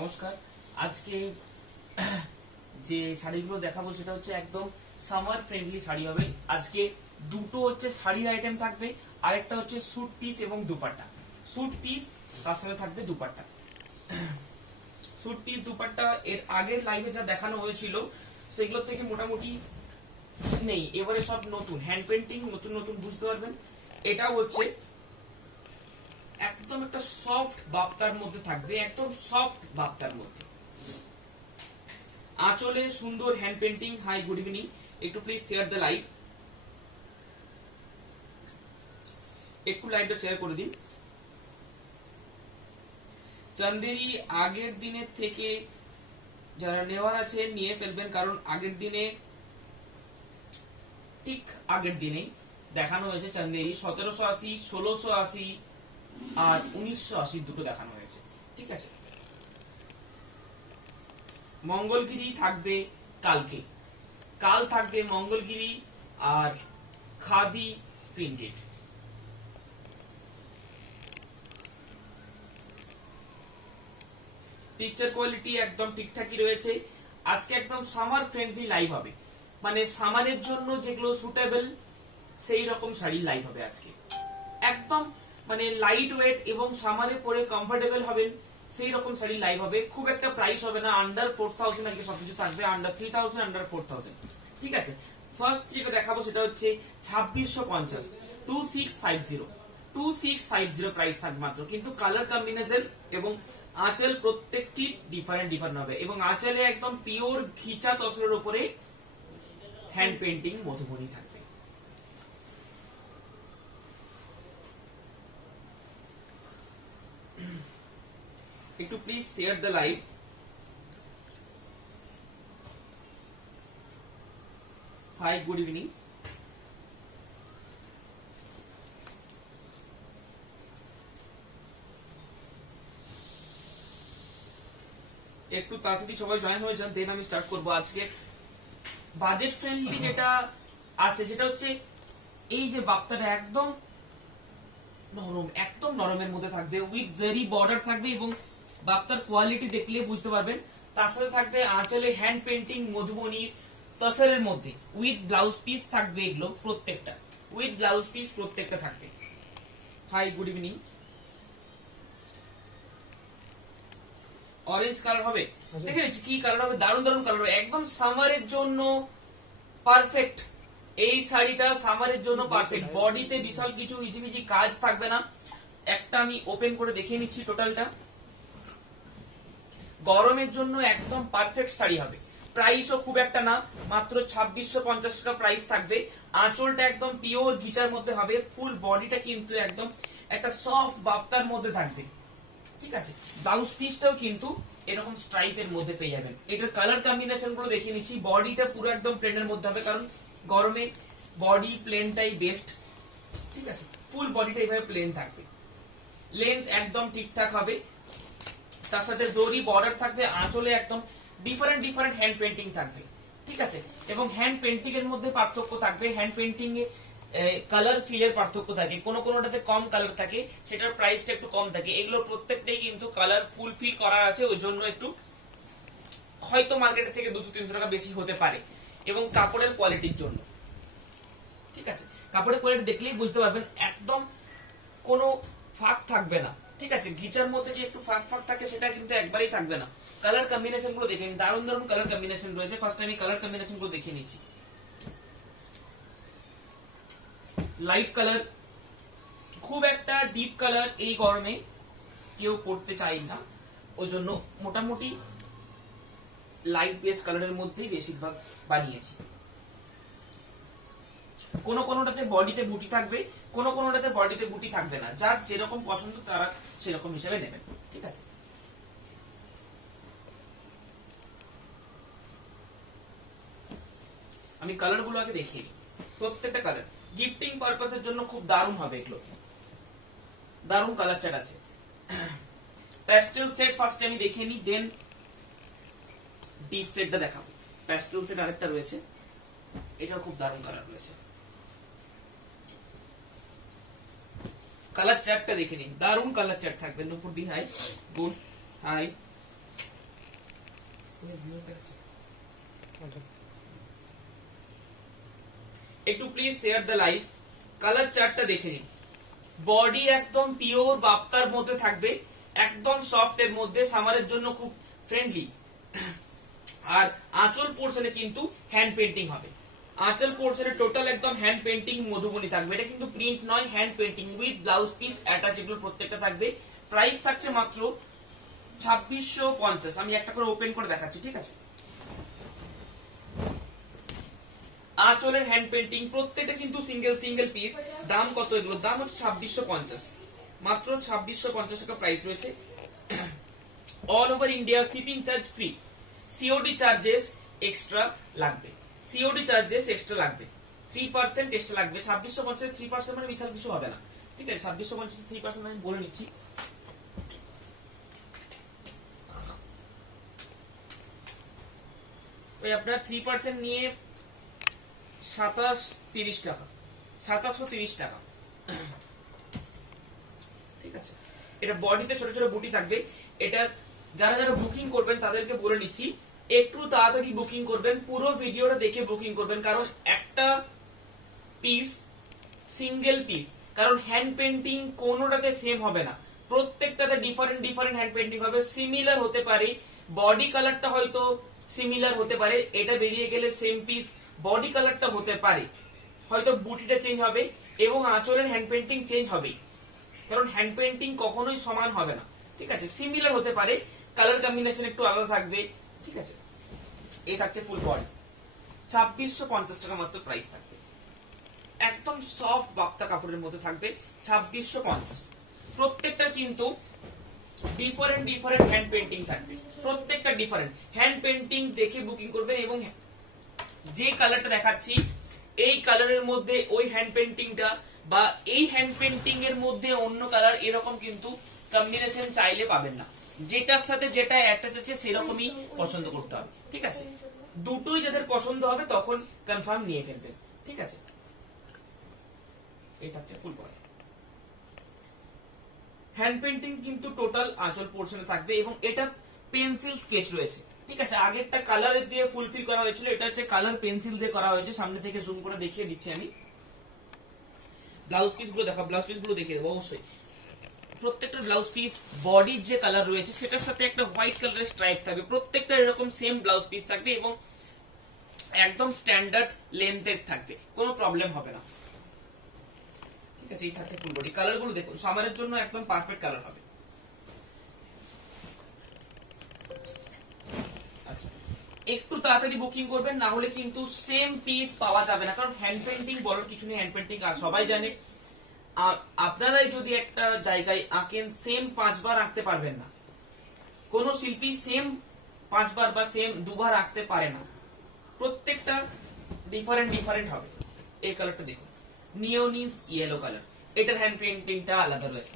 নমস্কার। আজকে যে শাড়িগুলো দেখাবো সেটা হচ্ছে একদম সামার ফ্রেন্ডলি শাড়ি হবে। আজকে দুটো হচ্ছে শাড়ির আইটেম থাকবে, আরেকটা হচ্ছে স্যুট পিস এবং দুপাট্টা। স্যুট পিস তার সাথে থাকবে দুপাট্টা। স্যুট পিস দুপাট্টা এর আগের লাইভে যা দেখানো হয়েছিল সেগুলো থেকে মোটামুটি নেই, এবারে সব নতুন হ্যান্ড পেন্টিং, নতুন নতুন বুঝতে পারবেন। এটা হচ্ছে একদম একটা সফট বাপ্তার মধ্যে থাকবে, একদম সফট বাপ্তার মধ্যে। আঁচলে সুন্দর hand painting. Hi, good evening. একটু প্লিজ শেয়ার দ্য লাইভ, একটু লাইভটা শেয়ার করে দিন। চান্দেরি আগের দিনের থেকে যারা নেওয়ার আছে নিয়ে ফেলবেন, কারণ আগের দিনে ঠিক আগের দিনেই দেখানো হয়েছে চান্দেরি 1780, 1680 আর 1980 দুটো দেখানো হয়েছে। ঠিক আছে, মঙ্গলগিরি থাকবে কালকে, কাল থাকবে মঙ্গলগিরি আর খাদি প্রিন্টেড। পিকচার কোয়ালিটি একদম ঠিকঠাকই রয়েছে। আজকে একদম সামার ফ্রেন্ডলি লাইভ হবে, মানে সামারের জন্য যেগুলো সুটেবল সেই রকম শাড়ি লাইভ হবে আজকে। একদম মানে লাইট ওয়েট এবং সামারে পরে কমফোর্টেবল হবেন সেই রকম শাড়ি লাইভ হবে। খুব একটা প্রাইস হবে না, আন্ডার 4000 আগে সবকিছু থাকবে, আন্ডার 3000, আন্ডার 4000। ঠিক আছে, ফার্স্ট যেটা দেখাবো সেটা হচ্ছে 2650, 2650, 2650 প্রাইস থাকবে মাত্র। কিন্তু কালার কম্বিনেশন এবং আঁচল প্রত্যেকটি ডিফারেন্ট হবে, এবং আঁচলে একদম পিওর ঘিচা তসরের উপরে হ্যান্ড পেন্টিং মধুবনী থাকবে। একটু please share the live. Hi, good evening. একটু তাড়াতাড়ি সবাই জয়েন হয়ে যান, দেন আমি স্টার্ট করবো। আজকে বাজেট ফ্রেন্ডলি যেটা আছে সেটা হচ্ছে এই যে বাপ্তাটা একদম নরম, একদম নরমের মধ্যে থাকবে, উইথ জেরি বর্ডার থাকবে এবং বাপ্তার কোয়ালিটি দেখলে বুঝতে পারবেন। তার সাথে থাকবে আঁচলে হ্যান্ড পেন্টিং মধুবনী তসরের মধ্যে, উইথ ব্লাউজ পিস থাকবে। এগুলো প্রত্যেকটা উইথ ব্লাউজ পিস প্রত্যেকটা থাকবে। Hi, good evening. Orange colour হবে, দেখে নিচ্ছি কি কালার হবে। দারুণ দারুণ কালার হবে, একদম সামারের জন্য পারফেক্ট। এই শাড়িটা সামারের জন্য পারফেক্ট। বডিতে বিশাল কিছু হিজিবিজি কাজ থাকবে না। একটা আমি ওপেন করে দেখিয়ে নিচ্ছি টোটালটা। গরমের জন্য একদম পারফেক্ট শাড়ি হবে। প্রাইসও খুব একটা না, মাত্র 2650 টাকা প্রাইস থাকবে। আঁচলটা একদম পিওর ঘিচার মধ্যে হবে, ফুল বডিটা কিন্তু একদম একটা সফট বাপ্তার মধ্যে থাকবে। ঠিক আছে, ব্লাউজ পিসটাও কিন্তু এরকম স্ট্রাইপের মধ্যে পেয়ে যাবেন। এটার কালার কম্বিনেশন গুলো দেখিয়ে নিচ্ছি। বডিটা পুরো একদম প্লেনের মধ্যে হবে, কারণ গরমে বডি প্লেনটাই বেস্ট। ঠিক আছে, ফুল বডিটা এইভাবে প্লেন থাকবে, লেন্থ একদম ঠিকঠাক হবে। তার সাথে জরি বর্ডার থাকবে, আঁচলে একদম ডিফারেন্ট হ্যান্ড পেন্টিং থাকবে। ঠিক আছে, এবং হ্যান্ড পেন্টিং এর মধ্যে পার্থক্য থাকবে। হ্যান্ড পেন্টিং এ কালার ফিলের পার্থক্য থাকে, কোনোটাতে কম কালার থাকে, সেটার প্রাইসটা একটু কম থাকে। এগুলো প্রত্যেকটাই কিন্তু কালার ফুল ফিল করা আছে, ওই জন্য একটু হয়তো মার্কেটের থেকে 200-300 টাকা বেশি হতে পারে। এবং কাপড়ের কোয়ালিটির জন্য, ঠিক আছে, কাপড়ের কোয়ালিটি দেখলেই বুঝতে পারবেন একদম কোনো ফাঁক থাকবে না। ঠিক আছে, ঘিচার মধ্যে যে একটু ফাঁক থাকে সেটা কিন্তু একবারেই থাকবে না। কালার কম্বিনেশন গুলো দেখে নিন, দারুণ দারুণ কালার কম্বিনেশন রয়েছে। ফার্স্ট আমি কালার কম্বিনেশন গুলো দেখিয়ে নিচ্ছি। লাইট কালার, খুব একটা ডিপ কালার এই গরমে কেউ পড়তে চাই না, ওই জন্য মোটামুটি লাইট বেস কালারের মধ্যেই বেশিরভাগ বানিয়েছি। কোনোটাতে বডিতে বুটি থাকবে, কোনোটাতে বডিতে বুটি থাকবে না। যার যেরকম পছন্দ তারা সেরকম হিসেবে নেবেন। ঠিক আছে, আমি কালার গুলো আগে দেখিয়ে দিই। প্রত্যেকটা কালার গিফটিং পারপাসের জন্য খুব দারুণ হবে। এগুলো দারুণ কালার চার্ট আছে। প্যাস্টেল সেট ফার্স্টে আমি দেখিয়ে নিই, দেন ডিপ সেটটা দেখাবো। প্যাস্টেল সেট আরেকটা রয়েছে, এটাও খুব দারুণ কালার রয়েছে। কালার চার্টটা দেখে নিন, দারুণ কালার চার্ট থাকবে। Nupur di hi, good hi. একটু please share the live. Colour চার্টটা দেখে নিন। বডি একদম পিওর বাপ্তার মধ্যে থাকবে, একদম সফট এর মধ্যে, সামারের জন্য খুব ফ্রেন্ডলি। আর আঁচল পোর্শনে কিন্তু হ্যান্ড পেন্টিং হবে। আঁচল পোর্শনে টোটাল একদম হ্যান্ড পেন্টিং মধুবনী থাকবে। এটা কিন্তু প্রিন্ট নয়, hand painting with blouse piece attach, এগুলো প্রত্যেকটা থাকবে। প্রাইস থাকছে মাত্র 2650। আমি একটা করে ওপেন করে দেখাচ্ছি, ঠিক আছে? আঁচলের হ্যান্ড পেন্টিং প্রত্যেকটা কিন্তু সিঙ্গেল সিঙ্গেল পিস। দাম কত এগুলোর? দাম হচ্ছে 2650, মাত্র 2650 টাকা প্রাইস রয়েছে। All over India shipping charge free. COD charges extra লাগবে, সিওডি চার্জেস এক্সট্রা লাগবে, 3% এক্সট্রা লাগবে। 2650 3% মানে বিশাল কিছু হবে না, ঠিক আছে? 2650 3% আমি বলে নিচ্ছি। ওই আপনার 3% নিয়ে 2730 টাকা, 2730 টাকা, ঠিক আছে? এটা বডিতে ছোট ছোট বুটি থাকবে। এটা যারা যারা বুকিং করবেন তাদেরকে বলে নিচ্ছি, একটু তাড়াতাড়ি বুকিং করবেন, পুরো ভিডিওটা দেখে বুকিং করবেন, কারণ একটা পিস সিঙ্গেল পিস, কারণ হ্যান্ড পেন্টিং কোনোটাতে সেম হবে না, প্রত্যেকটাতে ডিফারেন্ট ডিফারেন্ট হ্যান্ড পেন্টিং হবে। সিমিলার হতে পারে, বডি কালারটা হয়তো সিমিলার হতে পারে, এটা বেরিয়ে গেলে সেম পিস বডি কালারটা হতে পারে, হয়তো বুটিটা চেঞ্জ হবে এবং আঁচলের হ্যান্ড পেন্টিং চেঞ্জ হবে, কারণ হ্যান্ড পেন্টিং কখনোই সমান হবে না, ঠিক আছে? সিমিলার হতে পারে, কালার কম্বিনেশন একটু আলাদা থাকবে, ঠিক আছে? এই থাকছে ফুল বডি, 2650 টাকা মাত্র প্রাইস থাকবে। একদম সফট বাপ্তা কাপড়ের মধ্যে থাকবে, 2650। প্রত্যেকটা কিন্তু ডিফারেন্ট ডিফারেন্ট হ্যান্ড পেন্টিং থাকবে, প্রত্যেকটা ডিফারেন্ট হ্যান্ড পেন্টিং দেখে বুকিং করবেন। এবং যে কালারটা দেখাচ্ছি এই কালারের মধ্যে ওই হ্যান্ড পেন্টিংটা বা এই হ্যান্ড পেন্টিং এর মধ্যে অন্য কালার, এরকম কিন্তু কম্বিনেশন চাইলে পাবেন না। যেটার সাথে যেটা অ্যাটাচ আছে সেরকমই পছন্দ করতে হবে, ঠিক আছে? দুটোই যাদের পছন্দ হবে তখন কনফার্ম নিয়ে ফেলবেন, ঠিক আছে? এটা হচ্ছে ফুল বডি হ্যান্ড পেন্টিং, কিন্তু টোটাল আঁচল পোর্শনে থাকবে এবং এটা পেন্সিল স্কেচ রয়েছে, ঠিক আছে? আগেরটা কালার দিয়ে ফুলফিল করা হয়েছিল, এটা হচ্ছে কালার পেন্সিল দিয়ে করা হয়েছে। সামনে থেকে জুম করে দেখিয়ে দিচ্ছি আমি। ব্লাউজ পিস গুলো দেখা, ব্লাউজ পিস গুলো দেখিয়ে দেবো অবশ্যই। প্রত্যেকটা ব্লাউজ পিস বডির যে কালার রয়েছে সেটার সাথে একটা হোয়াইট কালারের স্ট্রাইপ থাকবে, প্রত্যেকটা এরকম সেম ব্লাউজ পিস থাকবে এবং একদম স্ট্যান্ডার্ড লেন্থের থাকবে, কোনো প্রবলেম হবে না, ঠিক আছে? এই থাকছে ফুল বডি। কালার গুলো দেখুন, সামারের জন্য একদম পারফেক্ট কালার হবে। আচ্ছা, একটু তাড়াতাড়ি বুকিং করবেন, না হলে কিন্তু সেম পিস পাওয়া যাবে না, কারণ হ্যান্ড পেন্টিং বলার কিছু নেই, হ্যান্ড পেন্টিং সবাই জানে। আপনারাই যদি একটা জায়গায় আঁকেন, সেম 5 বার আঁকতে পারবেন না, কোন শিল্পী সেম 5 বার বা সেম 2 বার আঁকতে পারে না, প্রত্যেকটা ডিফারেন্ট ডিফারেন্ট হবে। এই কালারটা দেখুন, নিওনিস ইয়েলো কালার, এটার হ্যান্ড পেন্টিংটা আলাদা রয়েছে।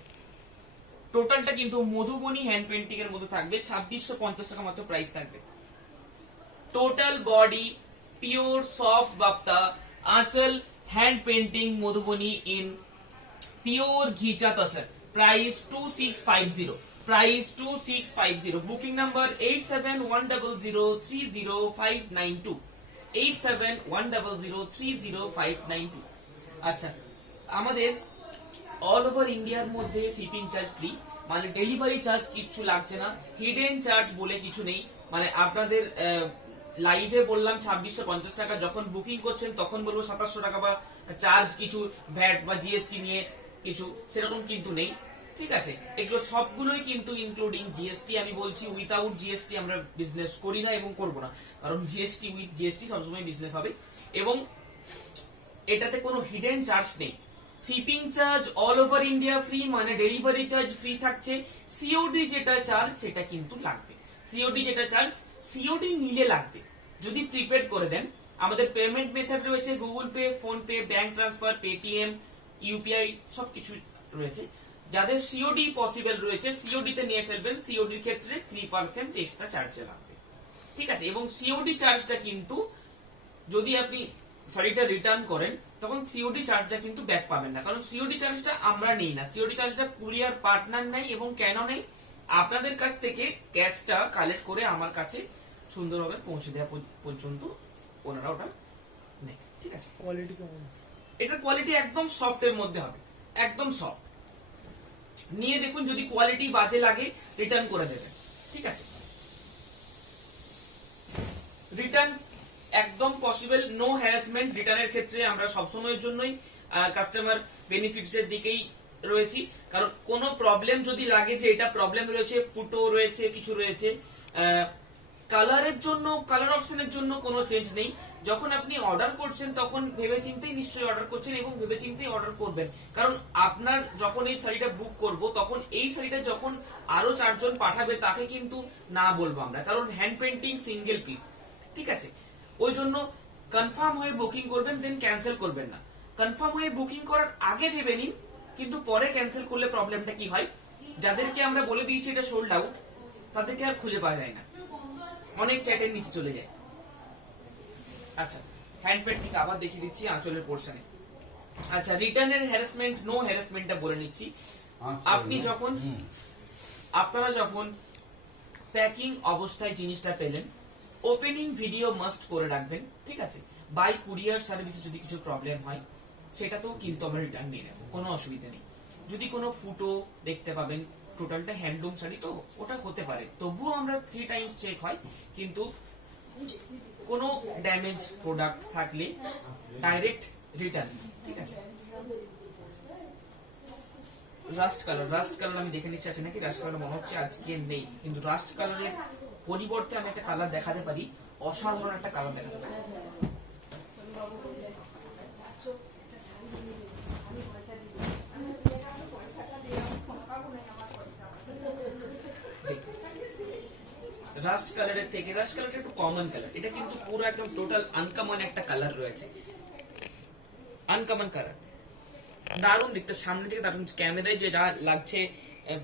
টোটালটা কিন্তু মধুবনী হ্যান্ড পেন্টিং এর মধ্যে থাকবে, 2650 টাকা মাত্র প্রাইস থাকবে। টোটাল বডি পিওর সফট বাপ্তা আঁচল hand painting Madhubani in pure ghicha tussar, price 2650, price 2650। Booking number 8710030592, 8710030592। আচ্ছা, আমাদের অল ওভার ইন্ডিয়ার মধ্যে শিপিং চার্জ ফ্রি, মানে ডেলিভারি চার্জ কিচ্ছু লাগছে না, হিডেন চার্জ বলে কিছু নেই। মানে আপনাদের লাইভে বললাম 2650 টাকা, যখন বুকিং করছেন তখন বলবো 2700 টাকা বা চার্জ কিছু ভ্যাট বা জিএসটি নিয়ে কিছু, সেরকম কিন্তু নেই, ঠিক আছে? এগুলো সবগুলোই কিন্তু ইনক্লুডিং জিএসটি। আমি বলছি উইথাউট জিএসটি আমরা বিজনেস করি না এবং করব না, কারণ জিএসটি উইথ জিএসটি সবসময় বিজনেস হবে এবং এটাতে কোনো হিডেন চার্জ নেই। Shipping charge all over India free, মানে ডেলিভারি চার্জ ফ্রি থাকছে। সিওডি যেটা চার্জ সেটা কিন্তু লাগবে, সিওডি যেটা চার্জ সিওডি নিলে লাগবে, যদি প্রিপেড করে দেন। আমাদের পেমেন্ট মেথড রয়েছে Google pay, phone pay, bank transfer, Paytm, UPI সবকিছু রয়েছে। যাদের সিওডি পসিবল রয়েছে সিওডি তে নিয়ে ফেলবেন, সিওডির ক্ষেত্রে 3% এক্সট্রা চার্জ লাগবে, ঠিক আছে? এবং সিওডি চার্জটা কিন্তু যদি আপনি শাড়িটা রিটার্ন করেন তখন সিওডি চার্জটা কিন্তু ব্যাক পাবেন না, কারণ সিওডি চার্জটা আমরা নেই না, সিওডি চার্জটা কুরিয়ার পার্টনার নেই এবং কেন নেই, আপনাদের কাছ থেকে ক্যাশটা কালেক্ট করে আমার কাছে সুন্দরভাবে পৌঁছে দেওয়া পর্যন্ত ওনারা ওটা নেয়। ঠিক আছে, কোয়ালিটি কেমন? এটার কোয়ালিটি একদম সফট এর মধ্যে হবে, একদম সফট। নিয়ে দেখুন, যদি কোয়ালিটি বাজে লাগে রিটার্ন করে দেবেন। ঠিক আছে, রিটার্ন একদম পসিবল, নো হ্যারাসমেন্ট। রিটার্নের ক্ষেত্রে আমরা সবসময়ের জন্যই কাস্টমার বেনিফিটস এর দিকেই রয়েছি, কারণ কোনো প্রবলেম যদি লাগে যে এটা প্রবলেম রয়েছে, ফুটো রয়েছে, কিছু রয়েছে, কালারের জন্য, কালার অপশনের জন্য কোনো চেঞ্জ নেই। যখন আপনি অর্ডার করছেন তখন ভেবেচিন্তেই নিশ্চয়ই অর্ডার করছেন এবং ভেবেচিন্তেই অর্ডার করবেন, কারণ আপনার যখন এই শাড়িটা বুক করব তখন এই শাড়িটা যখন আরো 4 জন পাঠাবে তাকে কিন্তু না বলবো আমরা, কারণ হ্যান্ড পেন্টিং সিঙ্গেল পিস। ঠিক আছে, ওই জন্য কনফার্ম হয়ে বুকিং করবেন, দেন ক্যান্সেল করবেন না। কনফার্ম হয়ে বুকিং করার আগে ভেবে নিন, কিন্তু পরে ক্যান্সেল করলে প্রবলেমটা কি হয়, যাদেরকে আমরা বলে দিয়েছি এটা সোল্ড আউট, তাদেরকে আর খুঁজে পাওয়া যায় না, অনেক চ্যাটের নিচে চলে যায়। আচ্ছা, হ্যান্ড পেন্টিং আবার দেখিয়ে দিচ্ছি আঁচলের পোর্শনে। আচ্ছা, রিটার্নের হ্যারাসমেন্ট, নো হ্যারাসমেন্টটা বলে নিচ্ছি। আপনি যখন, আপনারা যখন প্যাকিং অবস্থায় জিনিসটা পেলেন, ওপেনিং ভিডিও মাস্ট করে রাখবেন। ঠিক আছে, বাই কুরিয়ার সার্ভিসে যদি কিছু প্রবলেম হয় সেটাতেও কিন্তু আমরা রিটার্ন নিয়ে নেব, কোনো অসুবিধা নেই। যদি কোনো ফুটো দেখতে পাবেন, টোটালটা হ্যান্ডলুম শাড়ি তো ওটা হতে পারে, তবুও আমরা 3 টাইমস চেক হয়, কিন্তু কোনো ড্যামেজ প্রোডাক্ট থাকলে ডাইরেক্ট রিটার্ন। ঠিক আছে, রাস্ট কালার, রাস্ট কালার আমি দেখে নিচ্ছি আছে নাকি। রাস্ট কালার মনে হচ্ছে আজকে নেই, কিন্তু রাস্ট কালারের পরিবর্তে আমি একটা কালার দেখাতে পারি, অসাধারণ একটা কালার দেখাতে পারি। রাস্ট কালারের থেকে, রাস্ট কালারটা একটু কমন কালার, এটা কিন্তু পুরো একদম টোটাল আনকমন একটা কালার রয়েছে, আনকমন কালার, দারুণ দেখতে, সামনে থেকে দারুণ, ক্যামেরায় যে যা লাগছে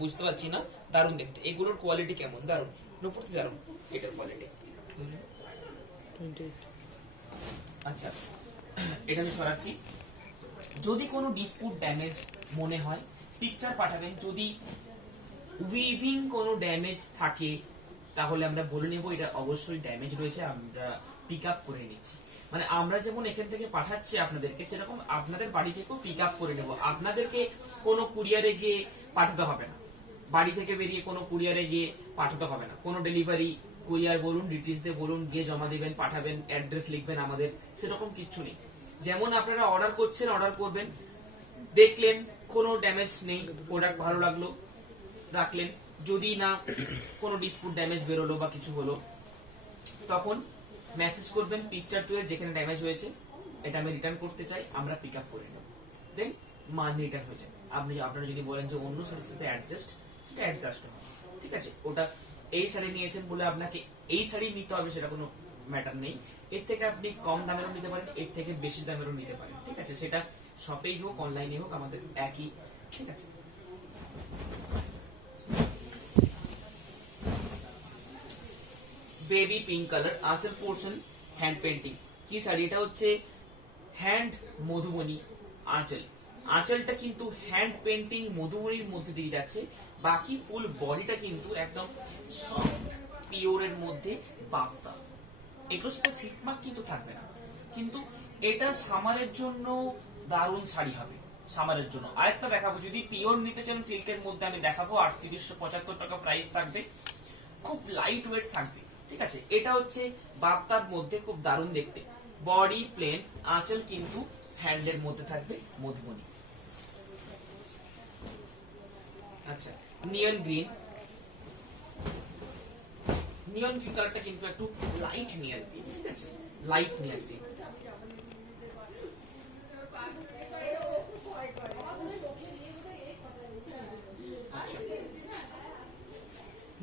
বুঝতে পারছি না, দারুণ দেখতে। এগুলোর কোয়ালিটি কেমন, দারুণ, উপর থেকে দারুণ এটার কোয়ালিটি। আচ্ছা, এটা আমি সরাচ্ছি। যদি কোনো ডিসপুট ড্যামেজ মনে হয় পিকচার পাঠাবেন, যদি উইভিং কোনো ড্যামেজ থাকে তাহলে আমরা বলে নেব এটা অবশ্যই ড্যামেজ রয়েছে, আমরা পিক আপ করে নিচ্ছি। মানে আমরা যেমন এখান থেকে পাঠাচ্ছি আপনাদেরকে, সেরকম আপনাদের বাড়ি থেকেও পিক আপ করে নেব। আপনাদেরকে কোনো কুরিয়ারে গিয়ে পাঠাতে হবে না, বাড়ি থেকে বেরিয়ে কোনো কুরিয়ারে গিয়ে পাঠাতে হবে না, কোনো ডেলিভারি কুরিয়ার বলুন, ডিটিস দিয়ে বলুন, গিয়ে জমা দিবেন, পাঠাবেন, অ্যাড্রেস লিখবেন আমাদের, সেরকম কিচ্ছু নেই। যেমন আপনারা অর্ডার করছেন, অর্ডার করবেন, দেখলেন কোনো ড্যামেজ নেই, প্রোডাক্ট ভালো লাগলো, রাখলেন। যদি না কোনো ডিসপুট ড্যামেজ বেরোলো বা কিছু হলো, তখন মেসেজ করবেন পিকচার টু এর, যেখানে ড্যামেজ হয়েছে এটা আমি রিটার্ন করতে চাই, আমরা পিক আপ করে নেব, দেন মান রিটার্ন হয়ে যায়। আপনারা যদি বলেন যে অন্য শাড়ির সাথে অ্যাডজাস্ট, সেটা অ্যাডজাস্ট হবে। ঠিক আছে, ওটা এই শাড়ি নিয়েছেন বলে আপনাকে এই শাড়ি নিতে হবে সেটা কোনো ম্যাটার নেই। এর থেকে আপনি কম দামেরও নিতে পারেন, এর থেকে বেশি দামেরও নিতে পারেন। ঠিক আছে, সেটা শপেই হোক অনলাইনে হোক আমাদের একই। ঠিক আছে, বেবি পিঙ্ক কালার, আঁচল পোর্শন হ্যান্ড পেন্টিং। কি শাড়ি এটা, হচ্ছে হ্যান্ড মধুবনী আঁচল। আঁচলটা কিন্তু হ্যান্ড পেন্টিং মধুবনীর মধ্যে দিয়ে যাচ্ছে, বাকি ফুল বডিটা কিন্তু একদম সফট পিওরের মধ্যে বাগদা। এগুলোর সাথে সিল্ক মার্ক কিন্তু থাকবে না, কিন্তু এটা সামারের জন্য দারুণ শাড়ি হবে। সামারের জন্য আরেকটা দেখাবো, যদি পিওর নিতে চান সিল্কের মধ্যে আমি দেখাবো, 3875 টাকা প্রাইস থাকবে, খুব লাইট ওয়েট থাকবে। ঠিক আছে, এটা হচ্ছে বাগদার মধ্যে খুব দারুণ দেখতে, বডি প্লেন, আঁচল কিন্তু হ্যান্ডের মধ্যে থাকবে মধুবনী। আচ্ছা, নিয়ন গ্রিন, নিয়ন গ্রিন কালারটা কিন্তু একটু লাইট নিয়ন গ্রিন। ঠিক আছে, লাইট নিয়ন গ্রিন।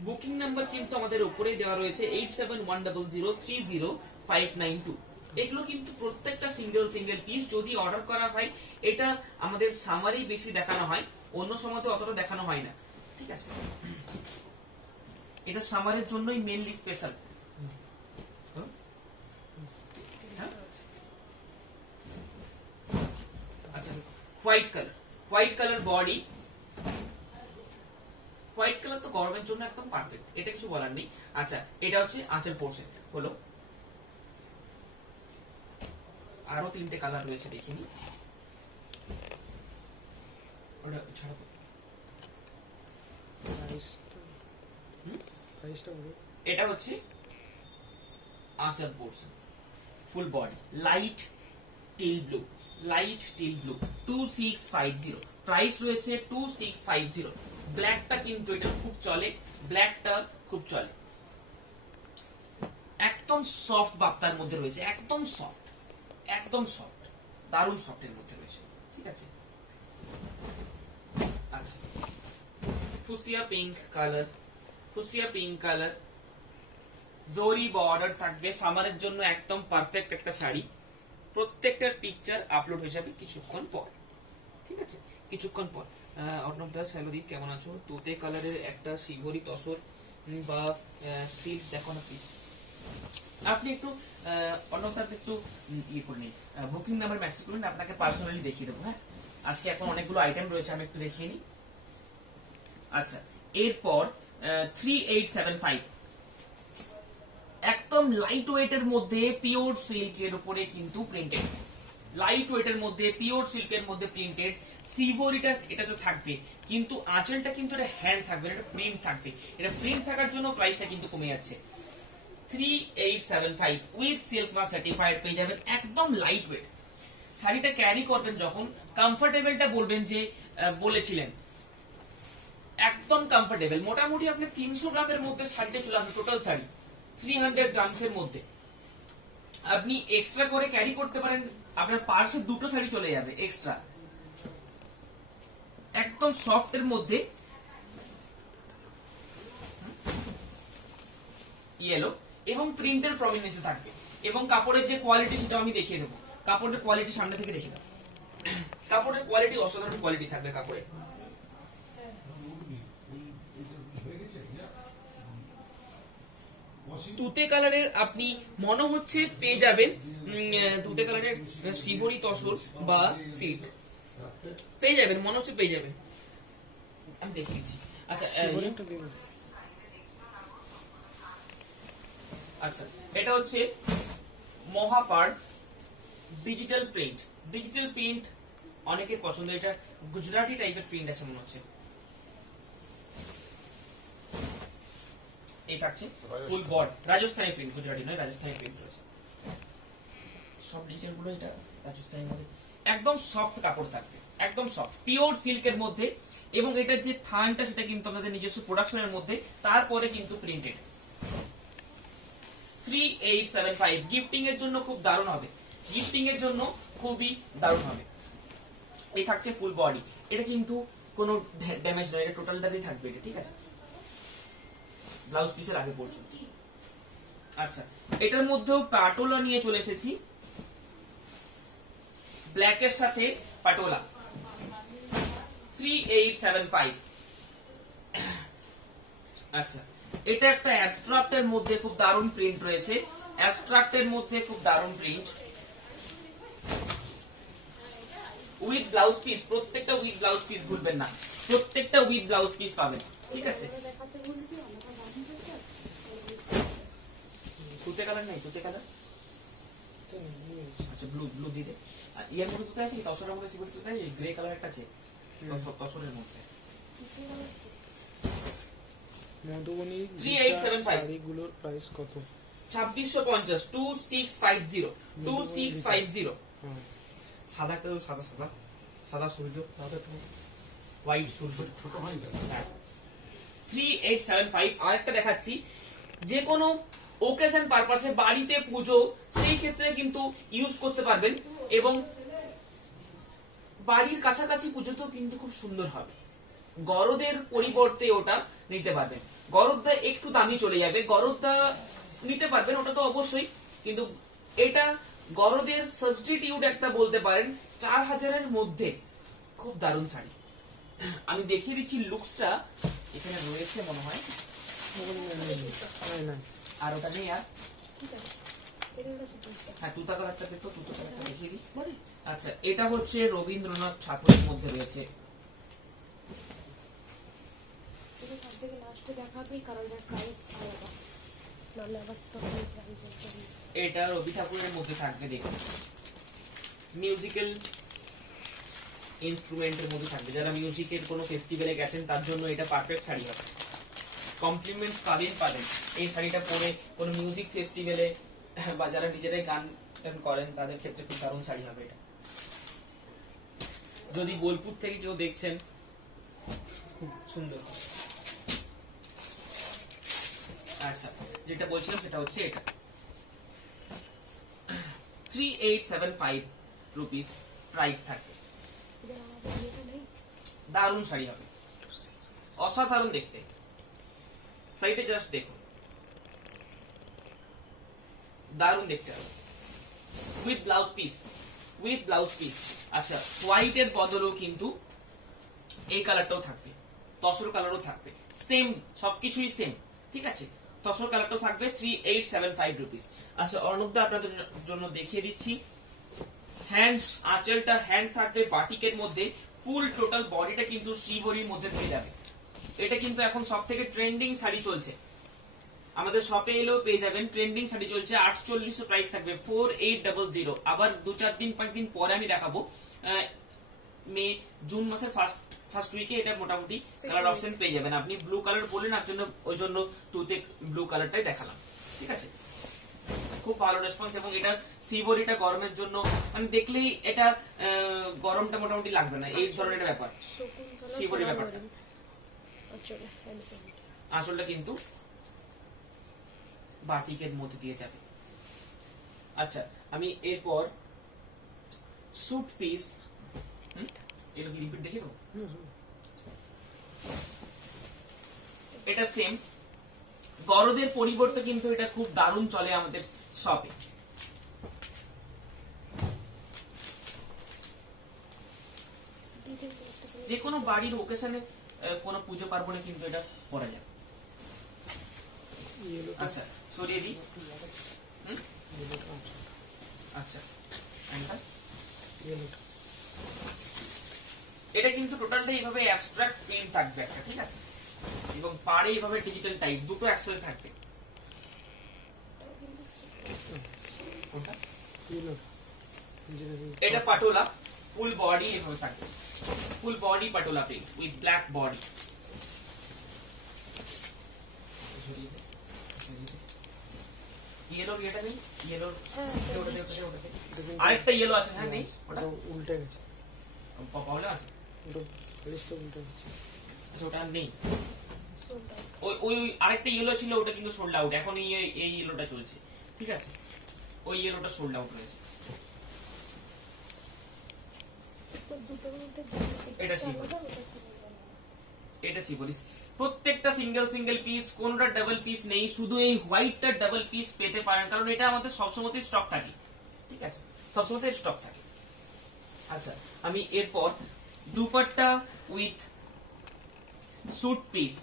বুকিং নাম্বার কিন্তু আমাদের উপরেই দেওয়া রয়েছে 8710030592। এগুলো কিন্তু প্রত্যেকটা সিঙ্গেল সিঙ্গেল পিস, যদি অর্ডার করা হয় এটা আমাদের সামারেই বেশি দেখানো হয়, অন্য সময়তে অতটা দেখানো হয় না। ঠিক আছে, এটা সামারের জন্যই মেইনলি স্পেশাল। আচ্ছা, white colour, white colour body, white colour colour তো গরমের জন্য একদম পারফেক্ট, এটা কিছু বলার নেই। আচ্ছা এটা হচ্ছে আঁচল পোর্শন হলো। আরো 3টে কালার রয়েছে, দেখিনি ওটা ছাড়া তো। এটা হচ্ছে আঁচল portion, full body, light teal blue, light teal blue, 2650, price রয়েছে 2650। ব্ল্যাকটা কিন্তু এটা খুব চলে, ব্ল্যাকটা খুব চলে। একদম সফট বাপ্তার মধ্যে রয়েছে, একদম সফট, একদম সফট, দারুণ সফটের মধ্যে রয়েছে, ঠিক আছে। আচ্ছা fuchsia pink colour, fuchsia pink colour, জরি বর্ডার থাকবে, সামারের জন্য একদম পারফেক্ট একটা শাড়ি। প্রত্যেকটার পিকচার আপলোড হয়ে যাবে কিছুক্ষণ পর, ঠিক আছে, কিছুক্ষণ পর। অর্ণব দাস হ্যালো দীপ, কেমন আছো? তুতে কালারের একটা শিবরি তসর বা সিল্ক দেখো না প্লিজ। আপনি একটু অর্ণব দাস একটু ইয়ে করে নিন, বুকিং নাম্বার মেসেজ করুন, আপনাকে পার্সোনালি দেখিয়ে দেবো। হ্যাঁ আজকে এখন অনেকগুলো আইটেম রয়েছে, আমি একটু দেখিয়ে নিই। আচ্ছা এরপর 3875, একদম লাইট ওয়েটের মধ্যে পিওর সিল্কের উপরে কিন্তু প্রিন্টেড, লাইট ওয়েটের মধ্যে পিওর সিল্কের মধ্যে প্রিন্টেড। সিভোরিটা এটা তো থাকবে, কিন্তু আঁচলটা কিন্তু এটা হ্যান্ড থাকবে, এটা প্রিন্ট থাকবে। এটা প্রিন্ট থাকার জন্য প্রাইসটা কিন্তু কমে যাচ্ছে। 3875 উইথ সিল্ক মার্ক সার্টিফাইড পেয়ে যাবেন, একদম লাইট ওয়েট। শাড়িটা ক্যারি করবেন যখন, কমফোর্টেবলটা বলবেন যে বলেছিলেন একদম কমফোর্টেবল। মোটামুটি আপনি 300 গ্রামের মধ্যে শাড়িটা চলে আসবে, টোটাল শাড়ি 300 গ্রামস এর মধ্যে। আপনি এক্সট্রা করে ক্যারি করতে পারেন, আপনার পার্সে 2টো শাড়ি চলে যাবে এক্সট্রা। একদম সফট এর মধ্যে ইয়েলো এবং প্রিন্টের প্রমিনেন্স থাকবে, এবং কাপড়ের যে কোয়ালিটি সেটা আমি দেখিয়ে দেবো। কাপড়ের কোয়ালিটি সামনে থেকে দেখিয়ে দেবো, কাপড়ের কোয়ালিটি অসাধারণ কোয়ালিটি থাকবে কাপড়ের। তুতে কালারের আপনি মনে হচ্ছে পেয়ে যাবেন, তুতে কালারের শিবরি তসর বা সিল্ক পেয়ে যাবেন, মনে হচ্ছে পেয়ে যাবেন, আমি দেখে দিচ্ছি। আচ্ছা আচ্ছা এটা হচ্ছে মহাপার ডিজিটাল প্রিন্ট, ডিজিটাল প্রিন্ট অনেকের পছন্দ, এটা গুজরাটি টাইপের প্রিন্ট আছে মনে হচ্ছে। এই থাকছে ফুল বড, রাজস্থানি প্রিন্ট, গুজরাটি নয়, রাজস্থানি প্রিন্ট রয়েছে। সব ডিজাইন গুলো এটা রাজস্থানের মধ্যে, একদম সফট কাপড় থাকবে, একদম সফট পিওর সিল্কের মধ্যে। এবং এটার যে থানটা সেটা কিন্তু আমাদের নিজস্ব প্রোডাকশনের মধ্যে, তারপরে কিন্তু প্রিন্টেড। 3875 গিফটিং এর জন্য খুব দারুণ হবে, গিফটিং এর জন্য খুবই দারুণ হবে। এই থাকছে ফুল বডি, এটা কিন্তু কোনো ড্যামেজ নয়, এটা টোটালটাতেই থাকবে এটা, ঠিক আছে। ব্লাউজ পিসের আগে পড়ছো। আচ্ছা এটার মধ্যেও পাটোলা নিয়ে চলে এসেছি, ব্ল্যাক এর সাথে পাটোলা, 3875। আচ্ছা এটা একটা অ্যাবস্ট্রাক্টের মধ্যে খুব দারুণ প্রিন্ট রয়েছে, অ্যাবস্ট্রাক্টের মধ্যে খুব দারুণ প্রিন্ট উইথ ব্লাউজ পিস, প্রত্যেকটা উইথ ব্লাউজ পিস ভুলবেন না, প্রত্যেকটা উইথ ব্লাউজ পিস পাবেন, ঠিক আছে। তুতে কালার নাই, তুতে কালার আচ্ছা ব্লু, ব্লু দিয়ে দে। আর ইয়ার মধ্যে তুতে আছে, তসরের মধ্যে সিবল তুতে আছে, গ্রে কালার একটা আছে তসরের মধ্যে। মধুবনী 3875 শাড়িগুলোর প্রাইস কত? 2650, 2650, 2650। সাদা একটা সাদা সাদা সাদা সূর্য, হোয়াইট সূর্য, ছোট হয় না। 3875 আরেকটা দেখাচ্ছি, যে কোনো ওকেশন পারপাসে, বাড়িতে পুজো, সেই ক্ষেত্রে কিন্তু ইউজ করতে পারবেন, এবং বাড়ির কাছাকাছি পুজোতেও কিন্তু খুব সুন্দর হবে। গরদের পরিবর্তে ওটা নিতে পারবেন, গরদটা একটু দামি চলে যাবে, গরদটা নিতে পারবেন ওটা তো অবশ্যই, কিন্তু এটা গরদের সাবস্টিটিউট একটা বলতে পারেন। 4000 এর মধ্যে খুব দারুণ শাড়ি, আমি দেখিয়ে দিচ্ছি লুকসটা, এখানে রয়েছে মনে হয়, আর ওটা নেই। আর হ্যাঁ তুতা কালারটা দেখো, তুতা কালারটা দেখিয়ে দিস। আচ্ছা এটা হচ্ছে রবীন্দ্রনাথ ঠাকুরের মধ্যে রয়েছে, প্রাইসটা দেখাবি, কারণ এর প্রাইস আলাদা, নাহলে আবার তখন প্রাইসের জন্য। এটা রবি ঠাকুরের মধ্যে থাকবে, দেখুন মিউজিক্যাল ইনস্ট্রুমেন্টের মধ্যে থাকবে। যারা মিউজিকের কোনো ফেস্টিভ্যালে গেছেন তার জন্য এটা পারফেক্ট শাড়ি হবে। কমপ্লিমেন্টস পাবেন এই শাড়িটা পরে কোনো মিউজিক ফেস্টিভ্যালে, বা যারা নিজেরাই গান করেন তাদের ক্ষেত্রে খুব দারুণ শাড়ি হবে এটা। যদি বোলপুর থেকে কেউ দেখছেন, খুব সুন্দর। আচ্ছা, যেটা বলছিলাম সেটা হচ্ছে এটা 3875 রুপিস প্রাইস থাকবে। এদের আমাদের এটা নেই। দারুণ শাড়ি হবে, অসাধারণ দেখতে। সাইডে জাস্ট দেখুন, দারুণ দেখতে হবে। With blouse piece. আচ্ছা, হোয়াইটের বদলেও কিন্তু এই কালারটাও থাকবে, তসর কালারও থাকবে, সেম সবকিছুই সেম, ঠিক আছে। তসর কালারটাও থাকবে 3875 রুপিস। আচ্ছা, অর্ণবদা আপনাদের জন্য দেখিয়ে দিচ্ছি। হ্যান্ড, আঁচলটা হ্যান্ড থাকবে বাটিকের মধ্যে, ফুল টোটাল বডিটা কিন্তু শ্রীবরীর মধ্যে পেয়ে যাবে। এটা কিন্তু এখন সব থেকে ট্রেন্ডিং শাড়ি চলছে, আমাদের শপে এলেও পেয়ে যাবেন। ট্রেন্ডিং শাড়ি চলছে, 4800 প্রাইস থাকবে, 4800। আবার 2-4 দিন 5 দিন পরে আমি দেখাবো, জুন মাসের ফার্স্ট উইকে এটা মোটামুটি কালার অপশন পেয়ে যাবেন। আপনি ব্লু কালার বললেন, ওই জন্য তুতে ব্লু কালারটাই দেখালাম, ঠিক আছে। খুব ভালো রেসপন্স, এবং এটা সিবরিটা গরমের জন্য মানে দেখলেই এটা গরমটা মোটামুটি লাগবে না, এই ধরনের ব্যাপার সিবরি ব্যাপারটা। আসলটা কিন্তু বাটিকের মধ্যে দিয়ে যাবে। আচ্ছা, আমি এরপর স্যুট পিস, এগুলো কি রিপিট দেখে দেবো? এটা সেম, গরদের পরিবর্তে কিন্তু এটা খুব দারুণ চলে আমাদের শপে। যে কোনো বাড়ির ওকেশনে, কোনো পুজো পার্বণে কিন্তু এটা পরা যাবে। আচ্ছা, সরিয়ে দিই। আচ্ছা, এটা কিন্তু টোটালটা এইভাবে অ্যাবস্ট্রাক্ট প্রিন্ট থাকবে একটা, ঠিক আছে, এবং পাড়ে এইভাবে ডিজিটাল টাইপ দুটো একসাথে থাকবে। এটা পাটোলা, ফুল বডি এভাবে থাকবে, full body patola print with black body. Yellow এটা নেই, ইয়েলো আরেকটা ইয়েলো আছে, হ্যাঁ নেই, ওটা উল্টে গেছে, প্রবলেম আছে, ওটা লিস্টে উল্টে গেছে। আচ্ছা, ওটা নেই। ওই আরেকটা ইয়েলো ছিল, ওটা কিন্তু সোল্ড আউট, এখন এই ইয়েলোটা চলছে, ঠিক আছে। ওই ইয়েলোটা সোল্ড আউট হয়েছে। এটা সিবরিস, প্রত্যেকটা সিঙ্গেল পিস, কোনটা ডাবল পিস নেই, শুধু এই হোয়াইটটা ডাবল পিস পেতে পারেন, কারণ এটা আমাদের সবসময় স্টক থাকে, ঠিক আছে, সবসময় স্টক থাকে। আচ্ছা, আমি এরপর dupatta with suit piece,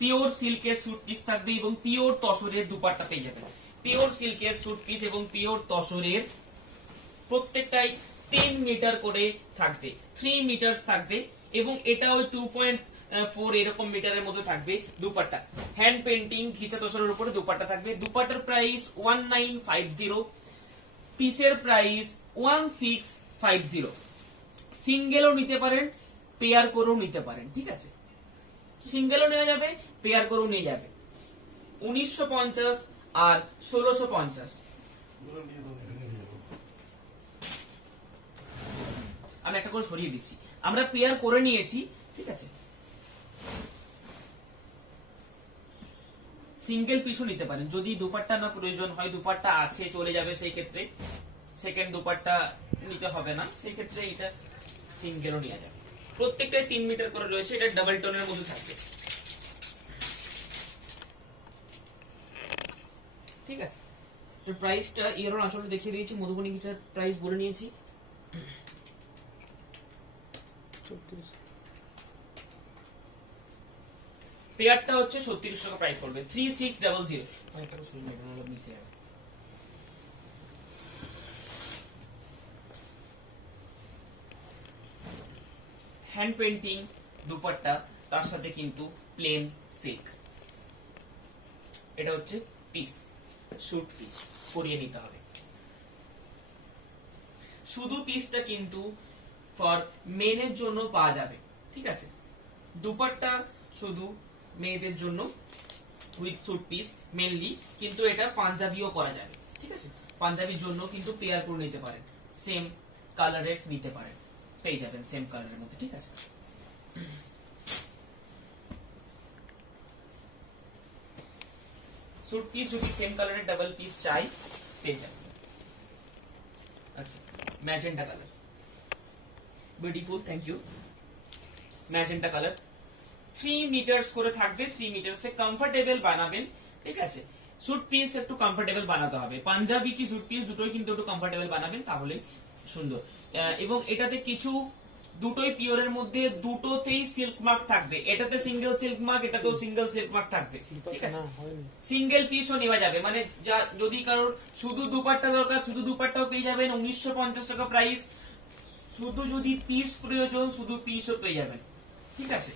pure সিল্কের স্যুট পিস থাকবে, এবং পিওর তসরের দুপাট্টা পেয়ে যাবেন। পিওর সিল্কের স্যুট পিস এবং পিওর তসরের প্রত্যেকটাই 3 মিটার করে থাকবে, 3 মিটার থাকবে, এবং এটাও 2.4 এরকম মিটারের মধ্যে থাকবে দুপাট্টা। হ্যান্ড পেন্টিং ঘিচা তসরের উপরে দুপাট্টা থাকবে। দুপাট্টার প্রাইস 1950, পিসের প্রাইস 1650। সিঙ্গেলও নিতে পারেন, পেয়ার করেও নিতে পারেন, ঠিক আছে। সিঙ্গেলও নেওয়া যাবে, পেয়ার করেও নিয়ে যাবে। 1950 আর 1650। আমি একটা করে সরিয়ে দিচ্ছি, আমরা পেয়ার করে নিয়েছি, ঠিক আছে। সিঙ্গেল পিসও নিতে পারেন, যদি দুপাট্টা না প্রয়োজন হয়, দুপাট্টা আছে চলে যাবে, সেই ক্ষেত্রে সেকেন্ড দুপাট্টা নিতে হবে না, সেই ক্ষেত্রে এটা সিঙ্গেলও নেওয়া যাবে। প্রত্যেকটাই 3 মিটার করে রয়েছে, এটা ডাবল টোনের মধ্যে থাকবে, ঠিক আছে। তো প্রাইসটা ইয়ের আঁচলটা দেখিয়ে দিয়েছি, মধুবনী গিচার প্রাইস বলে নিয়েছি। পেয়ারটা হচ্ছে 3600 টাকা প্রাইস পড়বে, 3600। হ্যান্ড পেন্টিং দুপাট্টা, তার সাথে কিন্তু প্লেন সিল্ক। এটা হচ্ছে পিস, স্যুট পিস পরিয়ে নিতে হবে। শুধু পিসটা কিন্তু ফর মেনের জন্য পাওয়া যাবে, ঠিক আছে। দুপাট্টা শুধু মেয়েদের জন্য উইথ স্যুট পিস মেনলি, কিন্তু এটা পাঞ্জাবিও করা যাবে, ঠিক আছে। পাঞ্জাবির জন্য কিন্তু পেয়ার করে নিতে পারেন, সেম কালারের নিতে পারেন, পেয়ে যাবেন সেম কালারের মধ্যে, ঠিক আছে। স্যুট পিস যদি সেম কালারের ডাবল পিস চাই পেয়ে যাবেন। আচ্ছা, magenta colour, beautiful, thank you. Magenta colour 3 metres করে থাকবে, 3 মিটারসে কমফোর্টেবল বানাবেন, ঠিক আছে। স্যুট পিস একটু কমফোর্টেবল বানাতে হবে, পাঞ্জাবি কি স্যুট পিস দুটোই কিন্তু একটু কমফোর্টেবল বানাবেন, তাহলে সুন্দর। এবং এটাতে কিছু দুটোই পিওরের মধ্যে দুটোতেই সিল্ক মার্ক থাকবে, এটাতে সিঙ্গেল সিল্ক মার্ক, এটাতেও সিঙ্গেল সিল্ক মার্ক থাকবে, ঠিক আছে। সিঙ্গেল পিসও নেওয়া যাবে, মানে যদি কারোর শুধু দুপাট্টা দরকার শুধু দুপাট্টাও পেয়ে যাবেন, 1950 টাকা প্রাইস। শুধু যদি পিস প্রয়োজন শুধু পিসও পেয়ে যাবেন, ঠিক আছে।